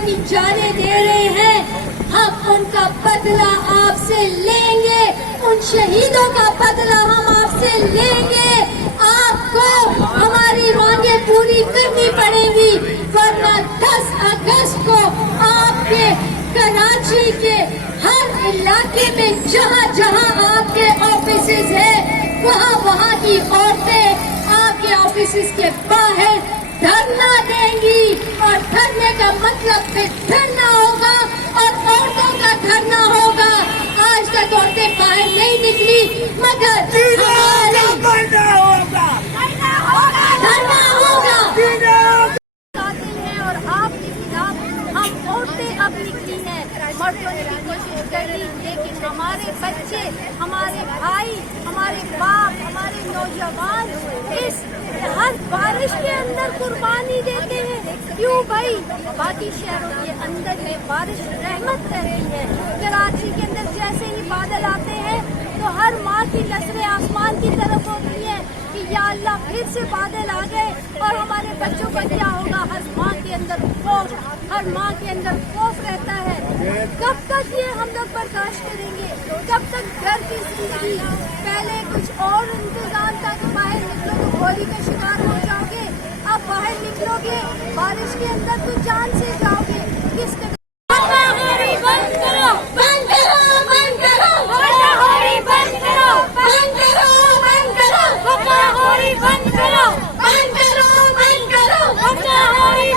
اپنی جانیں دے رہے ہیں، ہم ان کا بدلہ آپ سے لیں گے، ان شہیدوں کا بدلہ ہم آپ سے لیں گے۔ آپ کو ہماری مانگیں پوری کرنی پڑیں گی، ورنہ 10 اگست کو آپ کے کراچی کے ہر علاقے میں جہاں جہاں آپ کے آفیسز ہیں، وہاں کی عورتیں آپ کے آفیسز کے باہر دھرنا دیں گی، اور دھرنے کا مطلب پھر دھرنا ہوگا اور عورتوں کا دھرنا ہوگا۔ آج تک عورتیں باہر نہیں نکلی، مگر دھرنا ہوگا۔ اور آپ کے خلاف ہم عورتیں اب نکلی ہیں، مردوں نے بھی کوشش کر لی، لیکن ہمارے بچے، ہمارے بھائی، ہمارے باپ، ہمارے نوجوان اس ہر بارش کے اندر قربانی دیتے ہیں۔ کیوں بھائی؟ باقی شہروں کے اندر میں بارش رحمت رہتی ہے، کراچی کے اندر جیسے ہی بادل آتے ہیں تو ہر ماں کی نظریں آسمان کی طرف ہوتی ہیں کہ یا اللہ پھر سے بادل آ گئے، اور ہمارے بچوں کا کیا ہوگا؟ ہر ماں کے اندر خوف، ہر ماں کے اندر خوف رہتا ہے۔ کب تک یہ ہم لوگ برداشت کریں گے؟ کب تک گھر کی زندگی؟ پہلے کچھ اور انتظام تھا کہ باہر نکلو تو گولی کا شکار ہو جاؤ گے، اب باہر نکلو گے بارش کے اندر تو جان سے جاؤ گے۔ کس قدر بند کرو، بند کرو، بند کرو، بند کرو، بند کرو، بند کرو، بند کرو، بند کرو، بند کرو، بند کرو۔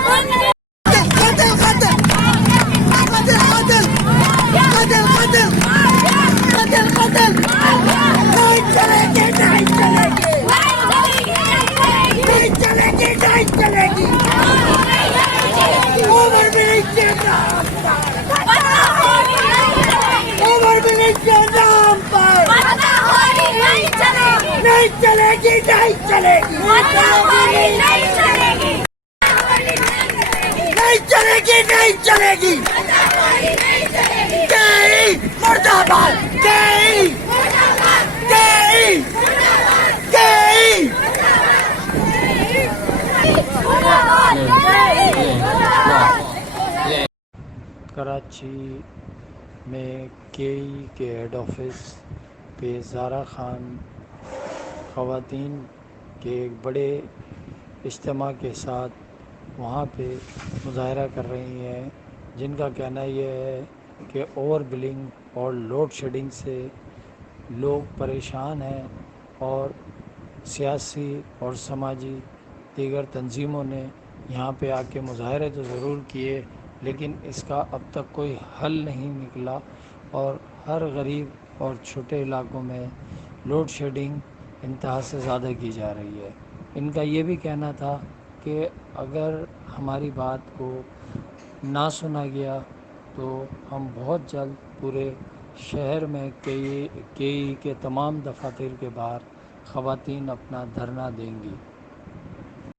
نہیں چلے گی، نہیں چلے گی، نہیں چلے گی، نہیں چلے گی، نہیں چلے گی، جے مرد آباد، جے جے جے۔ کراچی میں کے ای کے ہیڈ آفس پہ زارا خان خواتین کے ایک بڑے اجتماع کے ساتھ وہاں پہ مظاہرہ کر رہی ہیں، جن کا کہنا یہ ہے کہ اوور بلنگ اور لوڈ شیڈنگ سے لوگ پریشان ہیں، اور سیاسی اور سماجی دیگر تنظیموں نے یہاں پہ آ کے مظاہرے تو ضرور کیے، لیکن اس کا اب تک کوئی حل نہیں نکلا، اور ہر غریب اور چھوٹے علاقوں میں لوڈ شیڈنگ انتہا سے زیادہ کی جا رہی ہے۔ ان کا یہ بھی کہنا تھا کہ اگر ہماری بات کو نہ سنا گیا تو ہم بہت جلد پورے شہر میں کے ای کے تمام دفاتر کے باہر خواتین اپنا دھرنا دیں گی۔